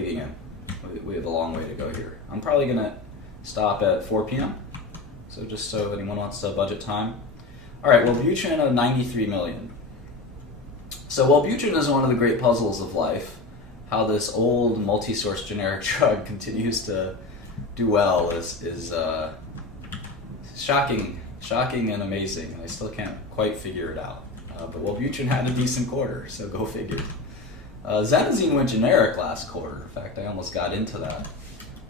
digging in. We have a long way to go here. I'm probably gonna stop at 4 p.m. So just so anyone wants to budget time. All right, Wellbutrin of 93 million. So Wellbutrin is one of the great puzzles of life. How this old multi-source generic drug continues to do well is shocking and amazing. And I still can't quite figure it out. But Wellbutrin had a decent quarter, so go figure. Xenazine went generic last quarter. In fact, I almost got into that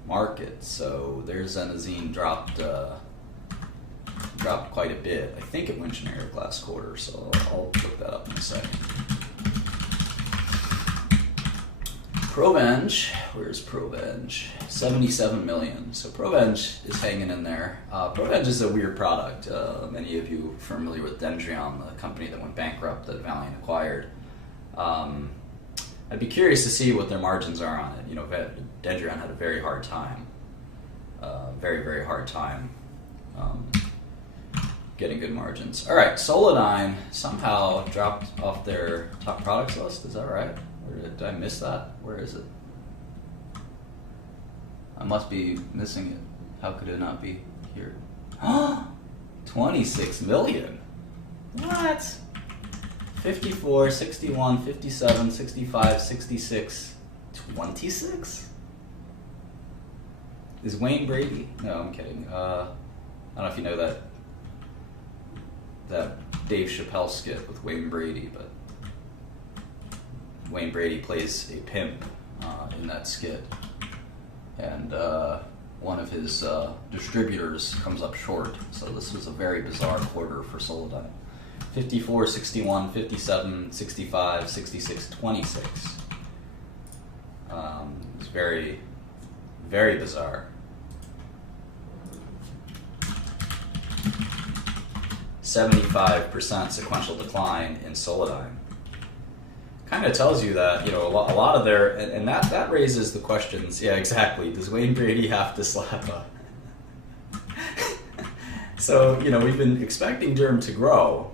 market. So their Xenazine dropped quite a bit. I think it went generic last quarter, so I'll look that up in a second. Provenge, where's Provenge? 77 million. So Provenge is hanging in there. Provenge is a weird product. Many of you are familiar with Dendreon, the company that went bankrupt that Valeant acquired. I'd be curious to see what their margins are on it. You know, Dendreon had a very hard time, very hard time getting good margins. All right, Solidyne somehow dropped off their top products list. Is that right? Or did I miss that? Where is it? I must be missing it. How could it not be here? 26 million. What? 54, 61, 57, 65, 66, 26? Is Wayne Brady? No, I'm kidding. I don't know if you know that Dave Chappelle skit with Wayne Brady, but Wayne Brady plays a pimp in that skit, and one of his distributors comes up short. So this was a very bizarre quarter for Solidyne. 54, 61, 57, 65, 66, 26. It's very bizarre. 75% sequential decline in Solidyne. Kind of tells you that, you know, a lot of their, and that raises the questions. Yeah, exactly. Does Wayne Brady have to slap a? So, you know, we've been expecting Derm to grow,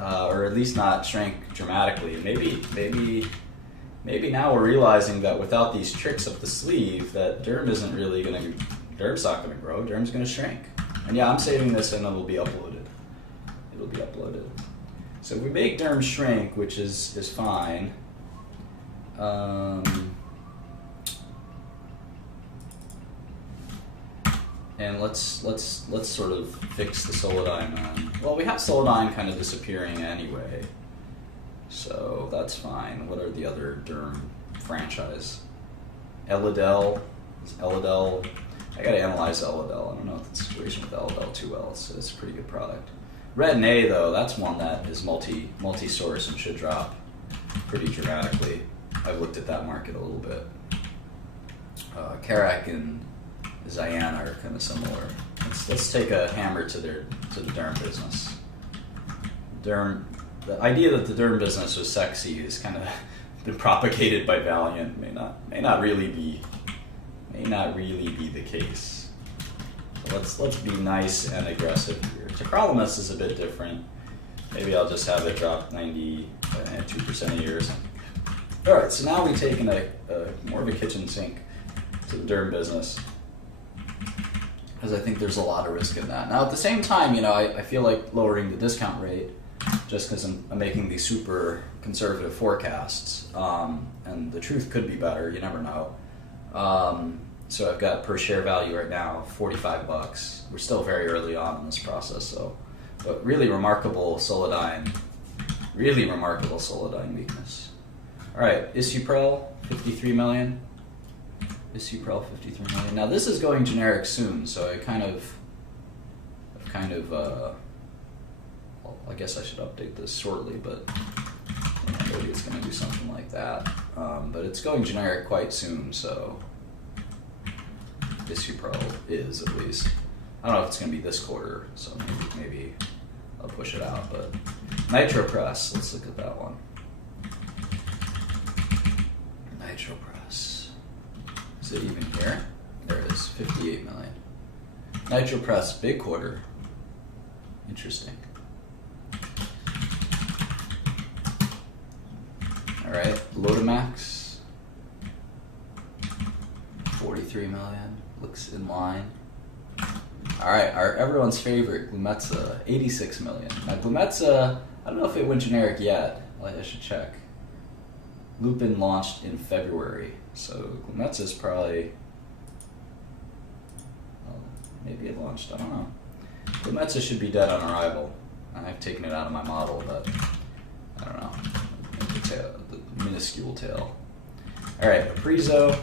or at least not shrink dramatically. Maybe now we're realizing that without these tricks up the sleeve, that Derm's not gonna grow. Derm's gonna shrink. And yeah, I'm saving this and it'll be uploaded. So we make Derm shrink, which is fine. And let's sort of fix the Solidyne. Well, we have Solidyne kind of disappearing anyway, so that's fine. What are the other Derm franchise? Elidel. I gotta analyze Elidel. I don't know the situation with Elidel too well. It's a pretty good product. Retin-A though, that's one that is multi-source and should drop pretty dramatically. I've looked at that market a little bit. Carac and Ziana are kind of similar. Let's take a hammer to the Derm business. The idea that the Derm business was sexy is kind of been propagated by Valeant. May not really be the case. So let's be nice and aggressive here. Tacrolimus is a bit different. Maybe I'll just have it drop 2% a year or something. All right, so now we've taken a more of a kitchen sink to the Derm business, because I think there's a lot of risk in that. Now at the same time, you know, I feel like lowering the discount rate just because I'm making these super conservative forecasts, and the truth could be better. You never know. So I've got per share value right now, $45. We're still very early on in this process, but really remarkable Solidyne weakness. All right, Isuprel, 53 million. Isuprel, 53 million. Now this is going generic soon, so I guess I should update this shortly, but you know, maybe it's going to do something like that. But it's going generic quite soon, so Isuprel is at least. I don't know if it's going to be this quarter, so maybe I'll push it out. But NitroPress, let's look at that one. NitroPress. Is it even here? There it is, 58 million. NitroPress, big quarter. Interesting. All right, Lotamax. 43 million. Looks in line. Alright, everyone's favorite, Glumetza, 86 million. Now Glumetza, I don't know if it went generic yet. I should check. Lupin launched in February, so Glumetza is probably... Well, maybe it launched, I don't know. Glumetza should be dead on arrival. I've taken it out of my model, but I don't know. The minuscule tail. Alright, Aprizo.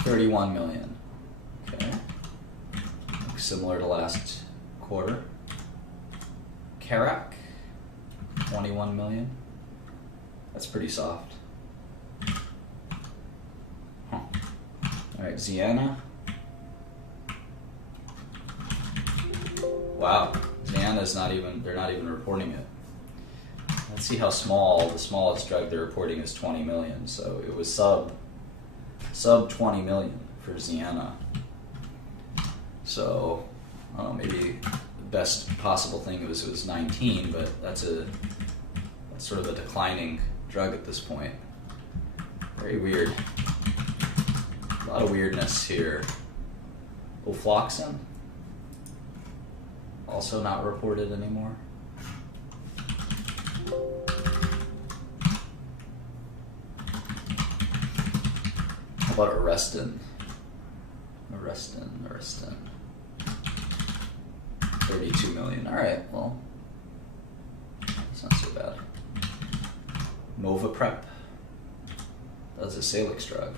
31 million. Okay. Looks similar to last quarter. Karak, 21 million. That's pretty soft. Huh. Alright, Ziana. Wow, Ziana's they're not even reporting it. Let's see how small. The smallest drug they're reporting is 20 million, so it was sub 20 million for Ziana. So, I don't know, maybe the best possible thing was it was 19, but that's sort of a declining drug at this point. Very weird. A lot of weirdness here. Ofloxacin, also not reported anymore. How about Arestin? Arestin. 32 million. Alright, well, it's not so bad. Movaprep. That's a Salix drug.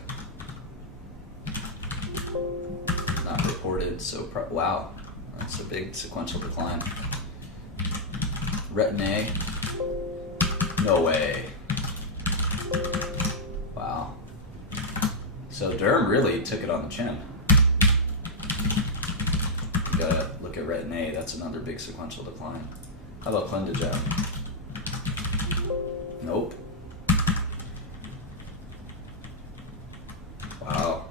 Not reported, so wow. That's a big sequential decline. Retin-A. No way. Wow. So Derm really took it on the chin. You gotta look at Retin-A, that's another big sequential decline. How about Clindigen? Nope. Wow.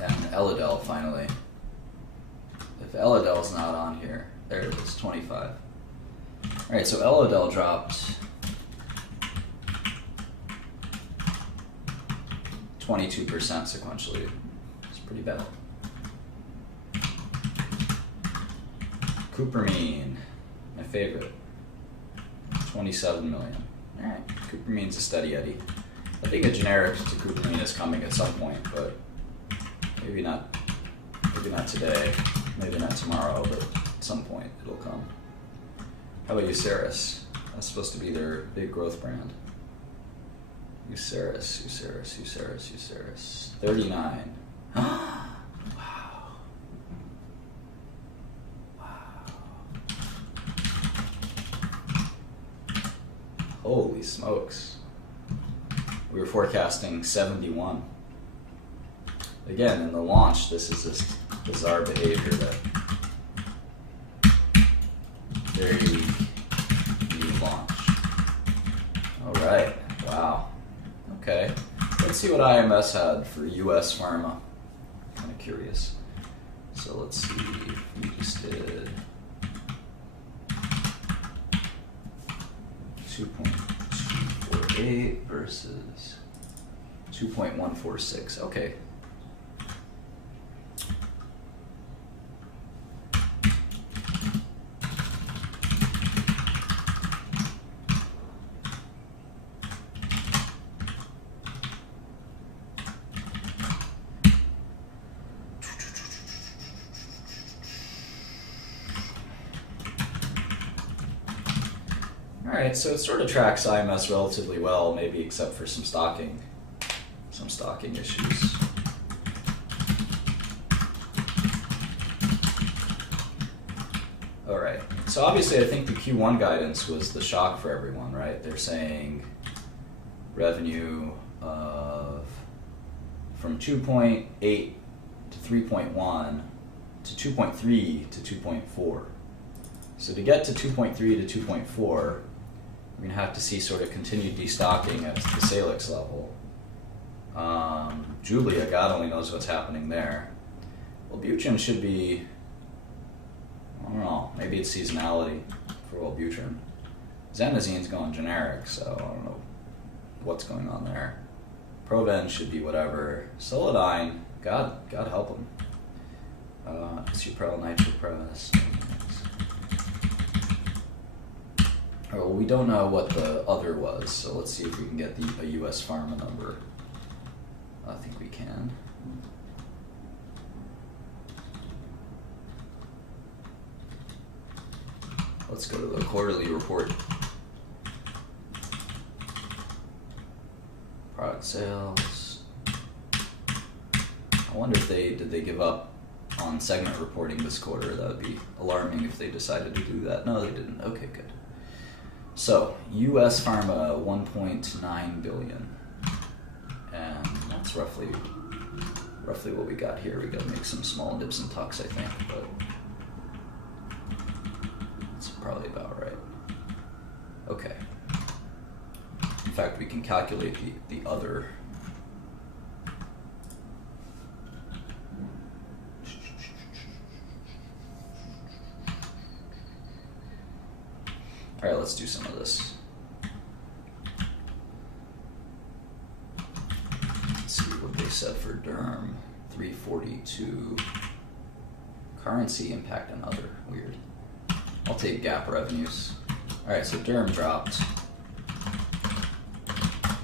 And Elidel finally. If Elidel's not on here, there it is, 25. Alright, so Elidel dropped 22% sequentially. It's pretty bad. Cupramine, my favorite. 27 million. Alright, Cupramine's a steady Eddie. I think a generic to Cupramine is coming at some point, but maybe not today, maybe not tomorrow, but at some point it'll come. How about Uceris? That's supposed to be their big growth brand. Uceris. 39. Wow. Holy smokes. We were forecasting 71. Again, in the launch, this is this bizarre behavior that very new launch. Alright, wow. Okay, let's see what IMS had for US Pharma. Kind of curious. So let's see, we just did 2.248 versus 2.146. Okay. Alright, so it sort of tracks IMS relatively well, maybe except for some stocking issues. Alright, so obviously I think the Q1 guidance was the shock for everyone, right? They're saying revenue of from 2.8 to 3.1 to 2.3 to 2.4. So to get to 2.3 to 2.4, we're going to have to see sort of continued destocking at the Salix level. Julia, God only knows what's happening there. Wellbutrin should be, I don't know, maybe it's seasonality for Wellbutrin. Xanazine's going generic, so I don't know what's going on there. Proven should be whatever. Solodine, God help him. Suprel, nitropras. Oh, well, we don't know what the other was, so let's see if we can get a U.S. Pharma number. I think we can. Let's go to the quarterly report. Product sales. I wonder if did they give up on segment reporting this quarter. That would be alarming if they decided to do that. No, they didn't. Okay, good. So, U.S. Pharma, 1.9 billion. And that's roughly what we got here. We got to make some small nips and tucks, I think, but that's probably about right. Okay. In fact, we can calculate the other. All right, let's do some of this. Let's see what they said for Derm. 342. Currency impact and other. Weird. I'll take GAAP revenues. All right, so Derm dropped.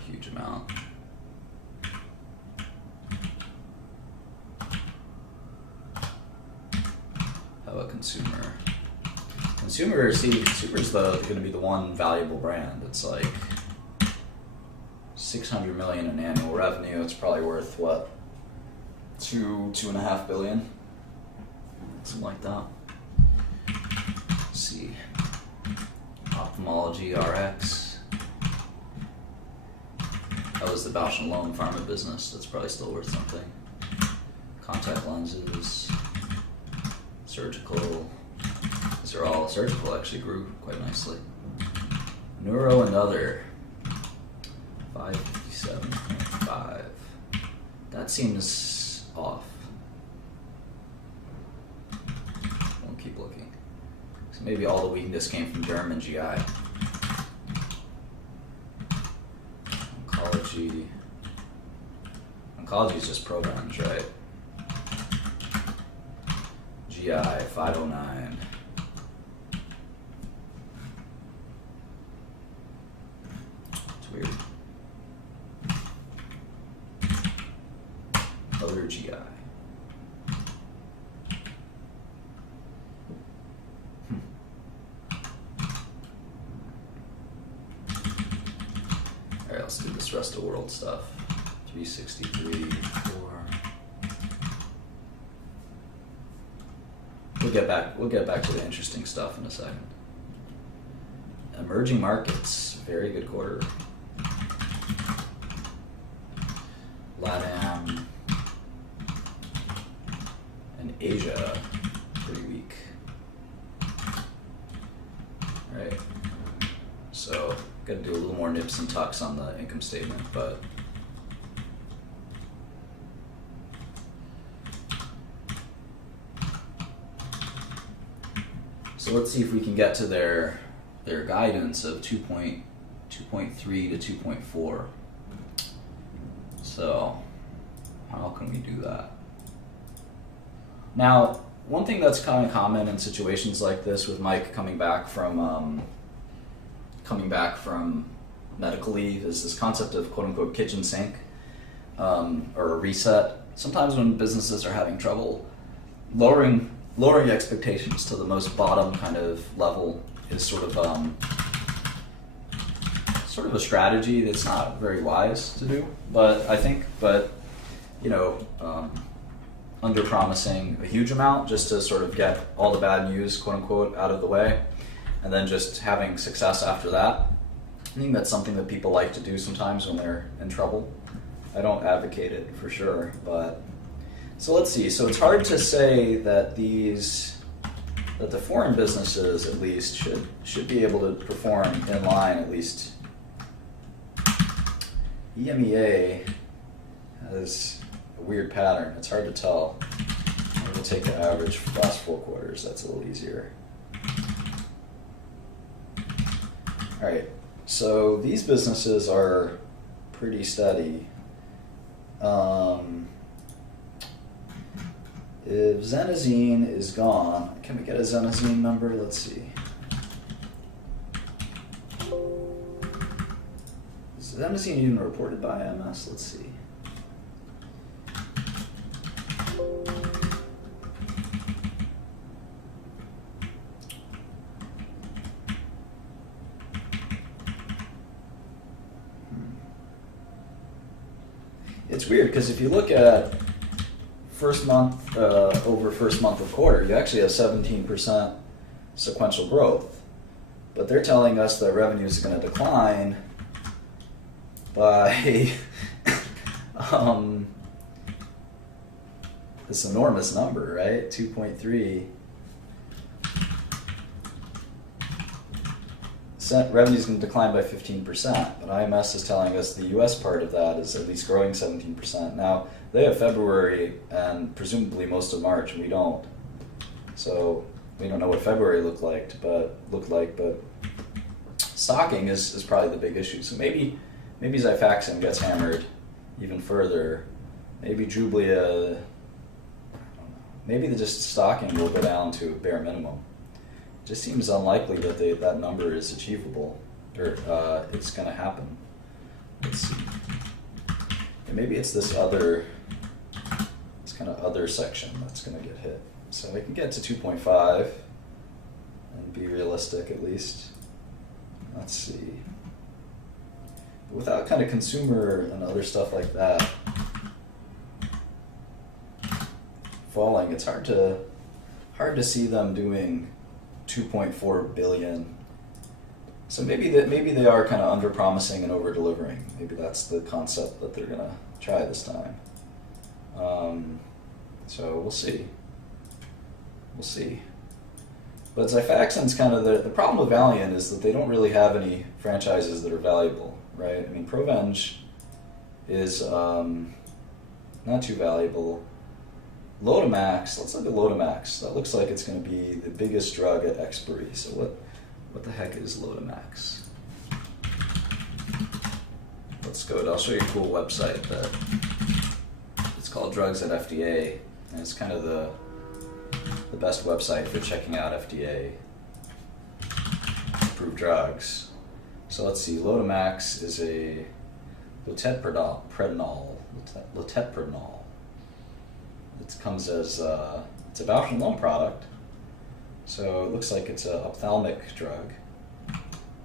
Huge amount. How about consumer? Consumer's going to be the one valuable brand. It's like $600 million in annual revenue. It's probably worth what, $2.5 billion, something like that. Let's see, ophthalmology RX. That was the Bausch & Lomb pharma business. That's probably still worth something. Contact lenses, surgical. These are all surgical. Actually grew quite nicely. Neuro and other, 557.5. That seems off. We'll keep looking. So maybe all the weakness came from Derm and GI. Oncology. Oncology is just programs, right? GI, 509. Weird. Other GI. Alright, let's do this rest of world stuff. 363, 4. We'll get back to the interesting stuff in a second. Emerging markets, very good quarter. LATAM and Asia, pretty weak. Alright, so gotta do a little more nips and tucks on the income statement, but so let's see if we can get to their guidance of 2.3 to 2.4. So how can we do that? Now, one thing that's kind of common in situations like this, with Mike coming back from medical leave, is this concept of quote unquote kitchen sink, or a reset. Sometimes when businesses are having trouble, lowering expectations to the most bottom kind of level is sort of a strategy that's not very wise to do. But under promising a huge amount just to sort of get all the bad news, quote unquote, out of the way, and then just having success after that. I think that's something that people like to do sometimes when they're in trouble. I don't advocate it for sure, but so let's see. So it's hard to say that the foreign businesses at least should be able to perform in line at least. EMEA has a weird pattern. It's hard to tell. We'll take the average for the last 4 quarters. That's a little easier. All right, so these businesses are pretty steady. If Zenazine is gone, can we get a Zenazine number? Let's see. Is Zenazine even reported by IMS? Let's see. It's weird because if you look at first month over first month of quarter, you actually have 17% sequential growth. But they're telling us that revenue is going to decline by this enormous number, right? 2.3. Revenue is going to decline by 15%, but IMS is telling us the US part of that is at least growing 17%. Now, they have February and presumably most of March, and we don't. So we don't know what February looked like, but stocking is probably the big issue. So maybe Xifaxan gets hammered even further. Maybe Jublia, maybe the just stocking will go down to a bare minimum. It just seems unlikely that that number is achievable, or it's going to happen. Let's see. And maybe it's this kind of other section that's going to get hit. So we can get to 2.5 and be realistic at least. Let's see. But without kind of consumer and other stuff like that falling, it's hard to see them doing 2.4 billion. So maybe they are kind of under promising and over delivering. Maybe that's the concept that they're gonna try this time. So we'll see. But Xifaxan's kind of the problem with Valiant is that they don't really have any franchises that are valuable, right? I mean, Provenge is not too valuable. Lotamax, let's look at Lotamax. That looks like it's going to be the biggest drug at expiry. So what the heck is Lotamax? Let's go. I'll show you a cool website that it's called Drugs at FDA, and it's kind of the best website for checking out FDA approved drugs. So let's see. Lotamax is a loteprednol. It comes as it's a Bausch & Lomb product, so it looks like it's an ophthalmic drug.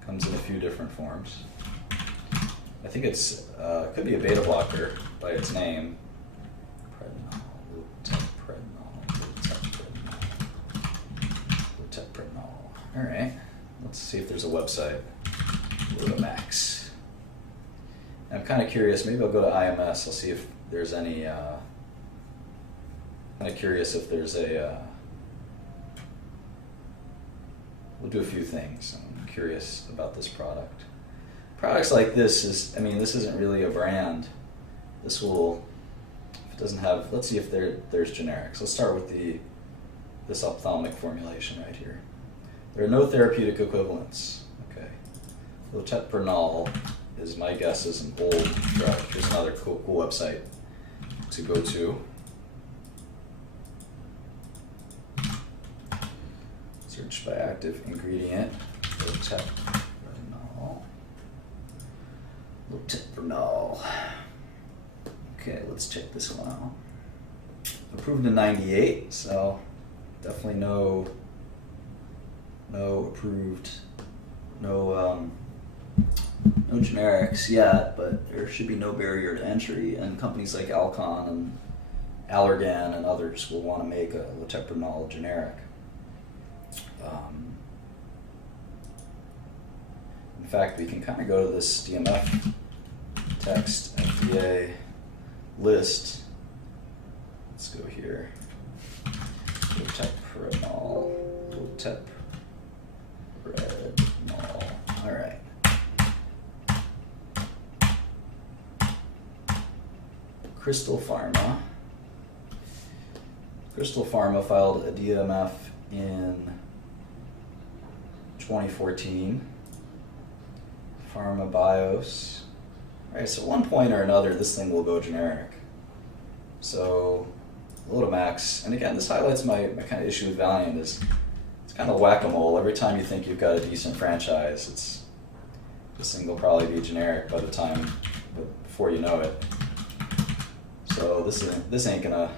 Comes in a few different forms. I think it's could be a beta blocker by its name. Loteprednol. All right, let's see if there's a website. Lotamax. I'm kind of curious. Maybe I'll go to IMS. I'll see if there's any. Kind of curious if there's we'll do a few things. I'm curious about this product. Products like this this isn't really a brand. If it doesn't have, let's see if there's generics. Let's start with this ophthalmic formulation right here. There are no therapeutic equivalents. Okay. Loteprednol is, my guess, is an old drug. Here's another cool website to go to. Search by active ingredient. Loteprednol. Okay, let's check this one out. Approved in '98, so definitely no approved, no generics yet, but there should be no barrier to entry, and companies like Alcon and Allergan and others will want to make a Loteprednol generic. In fact, we can kind of go to this DMF text FDA list. Let's go here. Loteprednol. All right. Crystal Pharma filed a DMF in 2014. Pharma Bios. Alright, so at one point or another, this thing will go generic. So, Lotamax, and again, this highlights my kind of issue with Valiant is it's kind of whack-a-mole. Every time you think you've got a decent franchise, this thing will probably be generic by the time, before you know it. So this ain't gonna